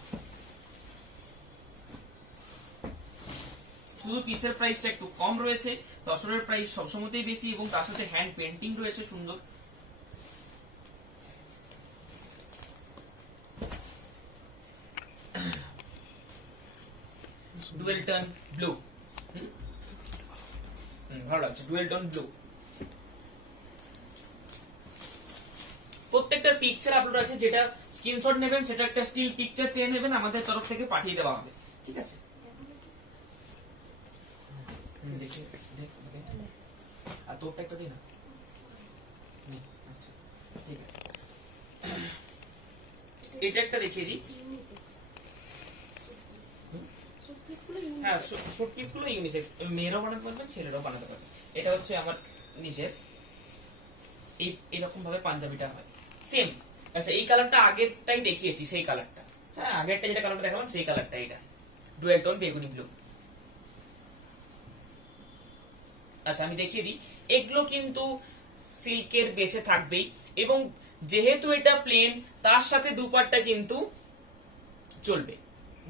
শুধু পিসের প্রাইসটা একটু কম রয়েছে, তসরের প্রাইস সবসময়তেই বেশি, এবং তার সাথে হ্যান্ড পেন্টিং রয়েছে সুন্দর। ডুয়েল টোন ব্লু, ভালো লাগছে, ডুয়েল টোন ব্লু। প্রত্যেকটা পিকচার আপলোড আছে, যেটা স্ক্রিনশট নেবেন সেটা একটা স্টিল পিকচার চেয়ে নেবেন, আমাদের তরফ থেকে পাঠিয়ে দেওয়া হবে, ঠিক আছে। দেখি আর তোরটা একটা দিই না, আচ্ছা ঠিক আছে। এটা একটা দেখিয়ে দিই, হ্যাঁ স্যুট পিস গুলো ইউনিসেক্স, মেয়েরাও বানাতে পারবেন ছেলেরাও বানাতে পারবেন। এটা হচ্ছে আমার নিজের, এইরকম ভাবে পাঞ্জাবিটা হয় সেম। আচ্ছা, এই কালারটা আগেরটাই দেখিয়েছি, সেই কালারটা, হ্যাঁ আগেরটা যেটা কালারটা দেখালাম সেই কালারটা, এটা ডুয়েল টোন বেগুনি ব্লু। আচ্ছা আমি দেখিয়ে দিই, এগুলো কিন্তু সিল্কের বেসে থাকবেই, এবং যেহেতু এটা প্লেন তার সাথে দুপাট্টা কিন্তু চলবে।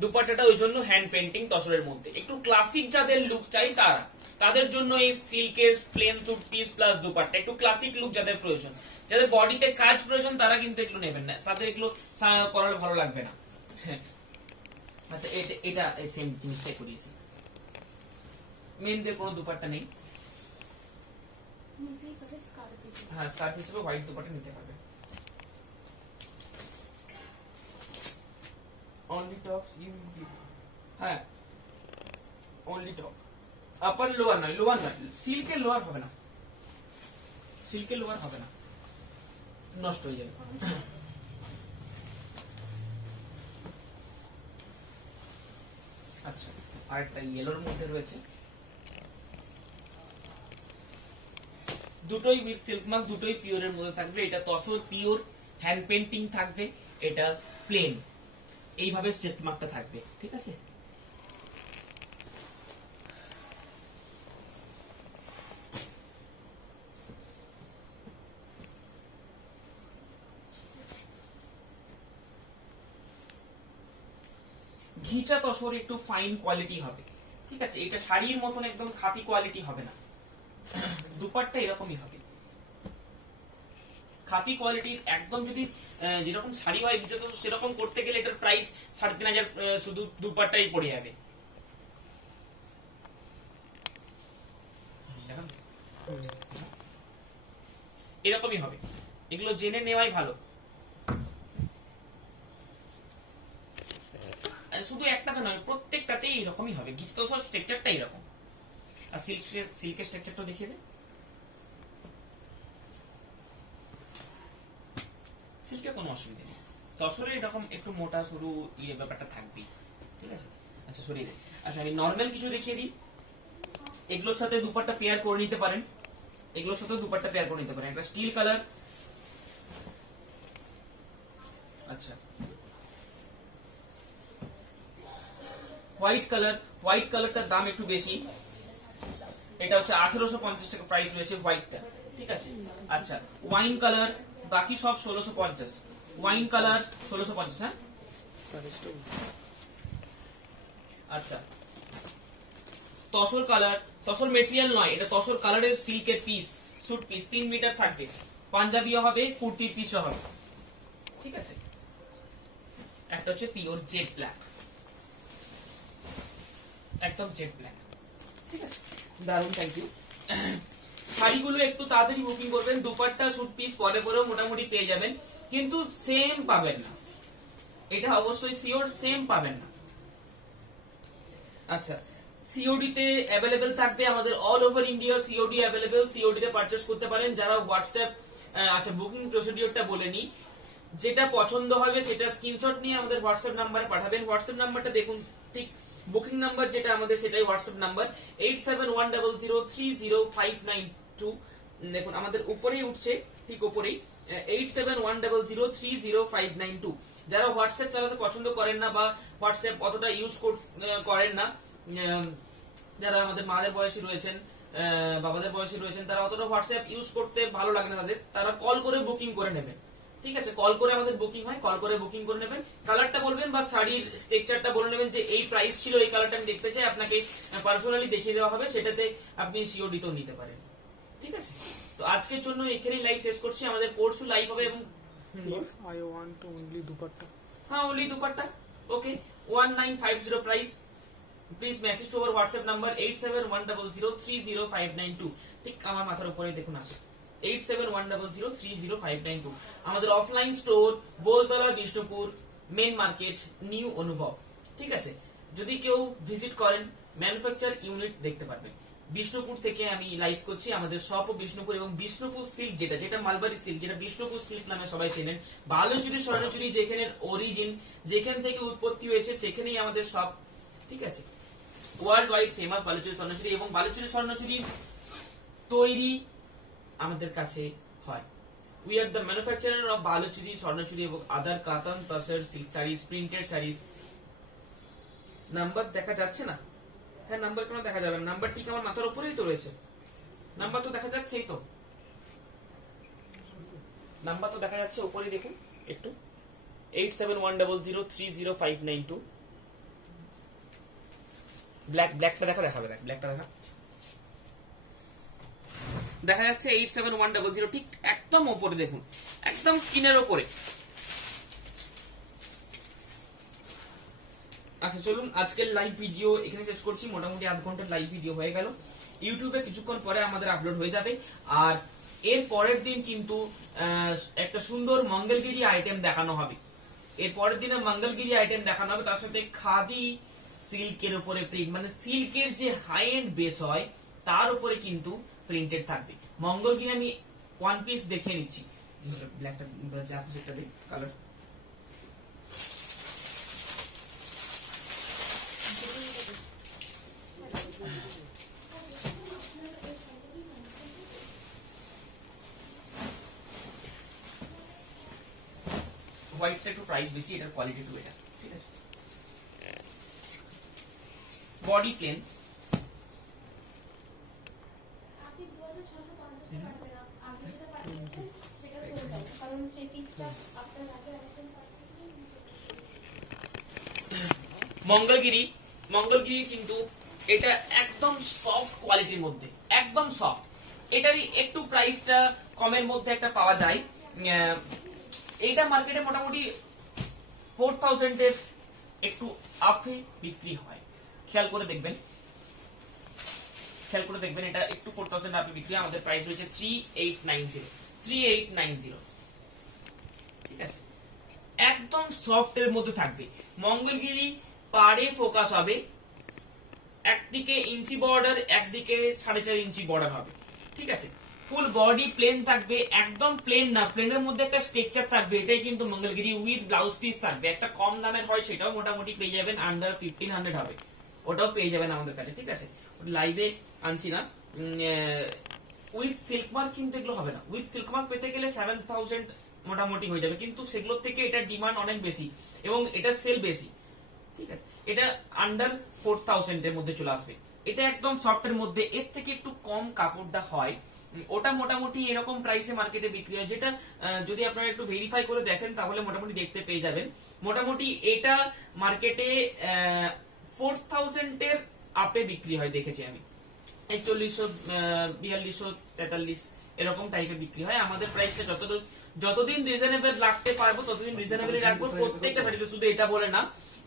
দুপাট্টাটা ওই জন্য হ্যান্ড পেন্টিং তসরের মধ্যে, একটু ক্লাসিক যাদের লুক চাই তাদের জন্য এই সিল্কের plain suit piece plus dupatta, একটু ক্লাসিক লুক যাদের প্রয়োজন, যাদের বডিতে কাজ প্রয়োজন তারা কিন্তু এগুলো নেবেন না, তাদের এগুলো করালে ভালো লাগবে না। আচ্ছা এটা সেম জিনিসটাই করিয়েছি, মেনদের কোনো দুপাট্টা নেই, হ্যাঁ স্কার্ফ হিসেবে হোয়াইট দুপাট্টা নিতে হবে। অনলি টপস ইউ, হ্যাঁ অনলি টপ, আপার লোয়ার নয়, লোয়ার নয়, সিল্কের লোয়ার হবে না, সিল্কের লোয়ার হবে না, নষ্ট হয়ে যাবে। আচ্ছা আর একটা ইয়েলোর মধ্যে রয়েছে, দুটোই উইথ সিল্ক মার্ক, দুটোই পিওরের মধ্যে থাকবে। এটা তসর পিওর হ্যান্ড পেন্টিং থাকবে, এটা প্লেন, এইভাবে সিল্ক মার্কটা থাকবে, ঠিক আছে। ঘিচা তসর একটু ফাইন কোয়ালিটি হবে, ঠিক আছে। এটা শাড়ির মতন একদম খাঁটি কোয়ালিটি হবে না, দুপাট্টা এরকমই হবে খাঁটি কোয়ালিটির একদম। যদি যেরকম শাড়ি হয় ঘিচা তসর সেরকম করতে গেলে এটার প্রাইস 3500, শুধু দুপাট্টাই পড়ে যাবে। এরকমই হবে, এগুলো জেনে নেওয়াই ভালো। শুধু একটাতে নয়, প্রত্যেকটাতেই এরকমই হবে, ঘিচা তসর স্ট্রাকচারটা এরকম। আর সিল্কের স্ট্রাকচারটা দেখিয়ে দে, সিল্কে কোনো অসুবিধা নেই, তসরে এরকম একটু মোটা সরু ইয়ে ব্যাপারটা থাকবেই, ঠিক আছে। আচ্ছা সরিয়ে দে। আচ্ছা আমি নর্মাল কিছু দেখিয়ে দিই, এগুলোর সাথে দুপাট্টা পেয়ার করে নিতে পারেন, এগুলোর সাথে দুপাট্টা পেয়ার করে নিতে পারেন। একটা স্টিল কালার, আচ্ছা হোয়াইট কালার, হোয়াইট কালারটার দাম একটু বেশি, এটা হচ্ছে 1850 টাকা প্রাইস রয়েছে হোয়াইটটা, ঠিক আছে। আচ্ছা ওয়াইন কালার, বাকি সব 1650, ওয়াইন কালার 1650, হ্যাঁ আচ্ছা, তসর কালার, তসর মেটেরিয়াল নয়, এটা তসর কালারের সিল্কের পিস, স্যুট পিস 3 মিটার থাকবে, পাঞ্জাবিও হবে, কুর্তির পিসও হবে, ঠিক আছে। একটা হচ্ছে পিওর জেড ব্ল্যাক, একদম জেড ব্ল্যাক, ঠিক আছে, দারুন, থ্যাংক ইউ। শাড়িগুলো একটু তাড়াতাড়ি বুকিং করবেন, দুপাট্টা স্যুট পিস পরে পরেও মোটামুটি পেয়ে যাবেন, কিন্তু সেম পাবেন না, এটা অবশ্যই শিওর, সেম পাবেন না। আচ্ছা, সিওডি তে অ্যাভেলেবেল থাকবে আমাদের, all over India COD available, COD তে পারচেজ করতে পারেন। যারা হোয়াটসঅ্যাপ, আচ্ছা বুকিং প্রসিডিওরটা বলে নি, যেটা পছন্দ হবে সেটা স্ক্রিনশট নিয়ে আমাদের হোয়াটসঅ্যাপ নাম্বারে পাঠাবেন। হোয়াটসঅ্যাপ নাম্বারটা দেখুন, ঠিক বুকিং নাম্বার যেটা আমাদের সেটাই হোয়াটসঅ্যাপ নাম্বার 8710030592। দেখুন আমাদের উপরেই উঠছে, ঠিক উপরেই 8710030592। যারা হোয়াটসঅ্যাপ চালাতে পছন্দ করেন না বা হোয়াটসঅ্যাপ অতটা ইউজ করেন না, যারা আমাদের মাদের বয়সী রয়েছেন, বাবাদের বয়সী রয়েছেন, তারা অতটা হোয়াটসঅ্যাপ ইউজ করতে ভালো লাগে না তাদের, তারা কল করে বুকিং করে নেবেন, ঠিক আছে। কল করে আমাদের বুকিং হয়, কল করে বুকিং করে নেবেন, কালারটা বলবেন বা শাড়ির স্ট্রাকচারটা বলে নেবেন যে এই প্রাইস ছিল, এই কালারটা আমি দেখতে চাই, আপনাকে পার্সোনালি দেখিয়ে দেওয়া হবে, সেটাতে আপনি সিওডি তেও নিতে পারেন, ঠিক আছে। তো আজকের জন্য এখানেই লাইভ শেষ করছি, আমাদের পরশু লাইভ হবে। এবং I want only dupatta. হ্যাঁ, only dupatta, okay, 1950 price. Please message to our WhatsApp number 8710030592। ঠিক আমার মাথার উপরে দেখুন আছে 8710030592। আমাদের offline store Boltala, Bishnupur, main market, new Anubhav, ঠিক আছে। যদি কেউ ভিজিট করেন, ম্যানুফ্যাকচার ইউনিট দেখতে পারবেন। বিষ্ণুপুর থেকে আমি লাইভ করছি, আমাদের শপ বিষ্ণুপুর, এবং বিষ্ণুপুর সিল্ক যেটা মালবারি সিল্ক, যেটা বিষ্ণুপুর সিল্ক নামে সবাই চেনেন, বালুচুরি স্বর্ণচুরি যেখানে অরিজিন, যেখান থেকে উৎপত্তি হয়েছে, সেখানেই আমাদের সব, ঠিক আছে। World wide famous Baluchari Swarnachari, এবং বালুচুরি স্বর্ণচুরি তৈরি আমাদের কাছে হয়। We are the manufacturer of Baluchari Swarnachari এবং other katan tussar silk saris, printed saris. Number দেখা যাচ্ছে না? হ্যাঁ, নাম্বার কেন দেখা যাবে না? নাম্বার ঠিক আমার মাথার উপরেই তো রয়েছে, নাম্বার তো দেখা যাচ্ছেই তো, নাম্বার তো দেখা যাচ্ছে উপরেই, দেখুন একটু 8710030592। ব্ল্যাকটা দেখাবে, ব্ল্যাকটা দেখা যাচ্ছে 8710, ঠিক একদম উপরে দেখুন, একদম স্ক্রিনের উপরে। আচ্ছা চলুন, আজকের লাইভ ভিডিও এখানে শেষ করছি, মোটামুটি আধ ঘন্টার লাইভ ভিডিও হয়ে গেল। ইউটিউবে কিছুক্ষণ পরে আমাদের আপলোড হয়ে যাবে, আর এর পরের দিন কিন্তু একটা সুন্দর মঙ্গলগিরি আইটেম দেখানো হবে। এর পরের দিনে মঙ্গলগিরি আইটেম দেখানো হবে, তার সাথে খাদি সিল্কের উপরে প্রিন্ট, মানে সিল্কের যে হাই এন্ড বেস হয় তার উপরে কিন্তু প্রিন্টেড থাকবে। মঙ্গলগিরি আমি ওয়ান পিস দেখিয়ে নিচ্ছি, ব্ল্যাকটা যা সেটা দিই কালার। হোয়াইটটা একটু প্রাইস বেশি, এটার কোয়ালিটি একটু এটা, ঠিক আছে। বডি প্লেন, মঙ্গলগিরি কিন্তু এটা একদম সফট কোয়ালিটির মধ্যে, একদম সফট। এটারই একটু প্রাইসটা কমের মধ্যে একটা পাওয়া যায়। এইটা মার্কেটে মোটামুটি 4000 এর একটু আপে বিক্রি হয়, খেয়াল করে দেখবেন, এটা একটু 4000 আপে বিক্রি হয়। আমাদের প্রাইস রয়েছে 3890, ঠিক আছে। একদম সফট এর মধ্যে থাকবে। মঙ্গলগিরি পাড়ে ফোকাস হবে, একদিকে ইঞ্চি বর্ডার, একদিকে 4.5 ইঞ্চি বর্ডার হবে, ঠিক আছে। ফুল বডি প্লেন থাকবে, একদম প্লেন না, প্লেনের মধ্যে একটা স্ট্রাকচার থাকবে, এটাই কিন্তু মঙ্গলগিরি। উইথ ব্লাউজ পিস থাকবে, একটা কম দামের হয় সেটাও মোটামুটি পেয়ে যাবেন, আন্ডার 1500 হবে, ওটাও পেয়ে যাবেন আমাদের কাছে, ঠিক আছে। লাইভে আনছি না। উইথ সিল্ক মার্ক কিন্তু এগুলো হবে না, উইথ সিল্ক মার্ক পেতে গেলে 7000 মোটামুটি হয়ে যাবে, কিন্তু সেগুলোর থেকে এটার ডিমান্ড অনেক বেশি এবং এটার সেল বেশি, ঠিক আছে। এটা আন্ডার 4000 এর মধ্যে চলে আসবে। এটা একদম সফট এর মধ্যে, এর থেকে একটু কম কাপড়টা হয়, ওটা মোটামুটি এরকম প্রাইসে মার্কেটে বিক্রি হয়, যেটা যদি আপনারা একটু ভেরিফাই করে দেখেন তাহলে মোটামুটি দেখতে পেয়ে যাবেন। মোটামুটি এটা মার্কেটে 4000 এর আপে বিক্রি হয় দেখেছি আমি, 4100, 4200, 43 এরকম টাইপের বিক্রি হয়। আমাদের প্রাইসটা যতদিন রিজনেবল রাখতে পারবো ততদিন রিজনেবলই রাখবো প্রত্যেকটা শাড়িতে, শুধু এটা বলে না।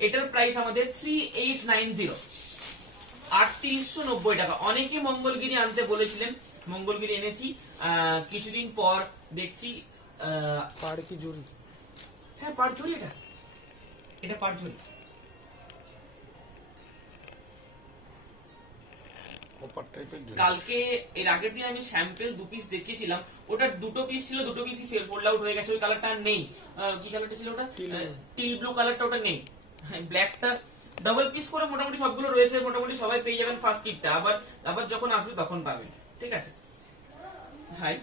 এটার প্রাইস আমাদের 3890, 3890 টাকা। অনেকে মঙ্গলগিরি আনতে বলেছিলেন, মঙ্গলগিরি এনেছি। কিছুদিন পর দেখছি পাড় কি জড়ি? হ্যাঁ পাড় ঝুড়ি, এটা পাড় ঝুড়ি। কালকে এর আগের দিন আমি স্যাম্পল 2 পিস দেখিয়েছিলাম, ওটা 2 পিস ছিল, 2 পিসই সেল সোল্ড আউট হয়ে গেছে। ওই কালারটা নেই। কি কালারটা ছিল ওটা? টিল ব্লু কালারটা, ওটা নেই। ব্ল্যাকটা ডাবল পিস করে মোটামুটি সবগুলো রয়েছে, মোটামুটি সবাই পেয়ে যাবেন ফার্স্ট টিপটা। আবার যখন আসবে তখন পাবেন, ঠিক আছে। হাই,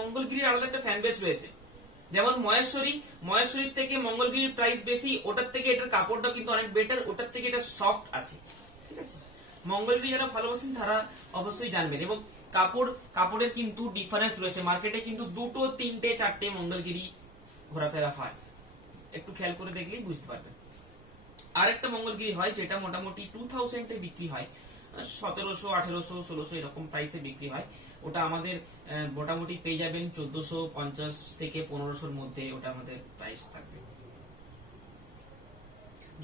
মঙ্গলগিরির আলাদা একটা ফ্যান বেস রয়েছে। যেমন মহেশ্বরীর থেকে মঙ্গলগিরির প্রাইস বেশি, ওটার থেকে এটার কাপড়টা কিন্তু অনেক বেটার, ওটার থেকে এটা সফট আছে, ঠিক আছে। মঙ্গলগিরি যারা ভালোবাসেন তারা অবশ্যই জানবেন। এবং কাপড়ের কিন্তু ডিফারেন্স রয়েছে, মার্কেটে কিন্তু 2, 3, 4 মঙ্গলগিরি ঘোরাফেরা হয়, একটু খেয়াল করে দেখলেই বুঝতে পারবেন। আরেকটা মঙ্গলগিরি হয় যেটা মোটামুটি 2000 এ বিক্রি হয়, 1700, 1800, 1600 এরকম প্রাইসে বিক্রি হয়। ওটা আমাদের মোটামুটি পেয়ে যাবেন 1450 থেকে 1500 মধ্যে, ওটা আমাদের প্রাইস থাকবে।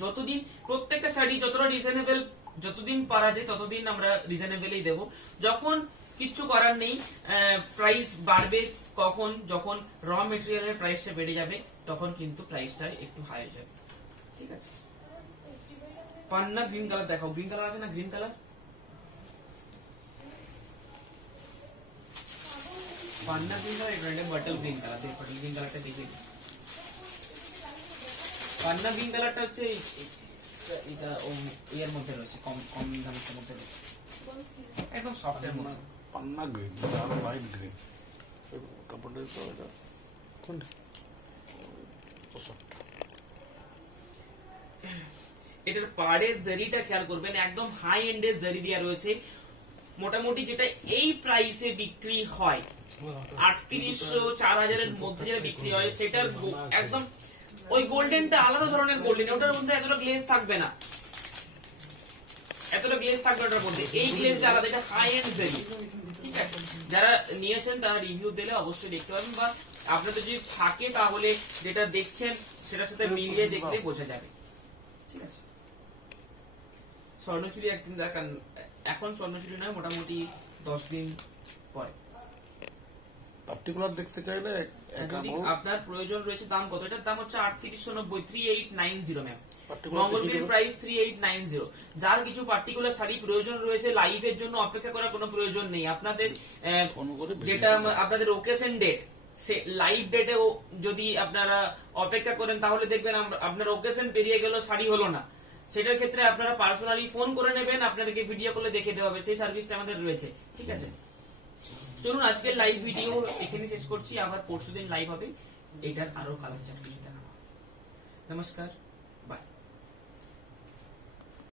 যতদিন প্রত্যেকটা শাড়ি যতটা রিজনেবল, যতদিন পারা যায় ততদিন আমরা রিজনেবলই দেব। যখন কিচ্ছু করার নেই, প্রাইস বাড়বে কখন, যখন র মেটেরিয়ালের প্রাইসটা বেড়ে যাবে তখন কিন্তু প্রাইসটা একটু হাই হয়ে যাবে, ঠিক আছে। পান্না গ্রিন কালার দেখাও, গ্রিন কালার আছে না? গ্রিন কালার, পান্না গ্রিন কালার, এটা বাটল গ্রিন কালার। দেখ বাটল গ্রিন কালারটা দেখে, পান্না গ্রিন কালারটা হচ্ছে এটা এর মধ্যে রয়েছে, কম দামের মধ্যে রয়েছে, একদম সফট এর মধ্যে। পান্না গ্রিন আর লাইট গ্রিন কাপড়টা তো এটা কোনটা? এটার পাড়ের জারিটা খেয়াল করবেন, একদম হাই এন্ডের জারি দেওয়া রয়েছে। মোটামুটি যেটা এই প্রাইসে বিক্রি হয় 3800, 4000 এর মধ্যে যেটা বিক্রি হয়, সেটার একদম ওই গোল্ডেনটা আলাদা ধরনের গোল্ডেন, ওটার মধ্যে এতটা গ্লেজ থাকবে না, এতটা গ্লেজ থাকবে ওটার মধ্যে। এই গ্লেজটা আলাদা, এটা হাই এন্ড জারি, ঠিক আছে। যারা নিয়েছেন তারা রিভিউ দিলে অবশ্যই দেখতে পাবেন, বা আপনাদের যদি থাকে তাহলে যেটা দেখছেন সেটার সাথে মিলিয়ে দেখলে বোঝা যাবে, ঠিক আছে। স্বর্ণচুরি একদিন দেখান, এখন স্বর্ণচুরি নয়, মোটামুটি 10 দিন পরে। পার্টিকুলার দেখতে চাইলে যদি আপনার প্রয়োজন রয়েছে, দাম কত? এটার দাম হচ্ছে 3890, 3890 ম্যাম। মঙ্গলগিরির প্রাইস 3890। যার কিছু পার্টিকুলার শাড়ি প্রয়োজন রয়েছে, লাইভের জন্য অপেক্ষা করার কোনো প্রয়োজন নেই আপনাদের। যেটা আপনাদের ওকেশন ডেট, সে লাইভ ডেটেও যদি আপনারা অপেক্ষা করেন তাহলে দেখবেন আপনার ওকেশন পেরিয়ে গেল, শাড়ি হলো না, সেটার ক্ষেত্রে আপনারা পার্সোনালি ফোন করে নেবেন, আপনাদেরকে ভিডিও কলে দেখে দেওয়া হবে, সেই সার্ভিসটা আমাদের রয়েছে, ঠিক আছে। চলুন আজকের লাইভ ভিডিও এখানে শেষ করছি, আবার পরশুদিন লাইভ হবে, এটার আরো কালার চার্ট কিছু দেখাবো। নমস্কার।